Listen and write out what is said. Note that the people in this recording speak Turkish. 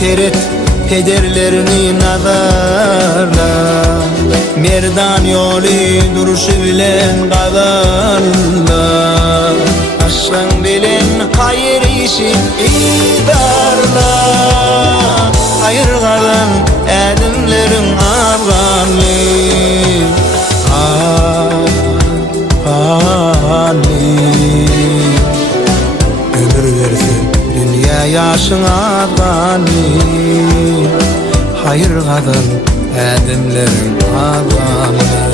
teret pederlerini nazarla, merdan yolu duruşu bilen qazanla, aşkın bilen hayır işi idarla, hayır qazan edimlerin ağanlı, ömür versin dünya yaşın ağanlı, hayır qazan edimlerin ağanlı.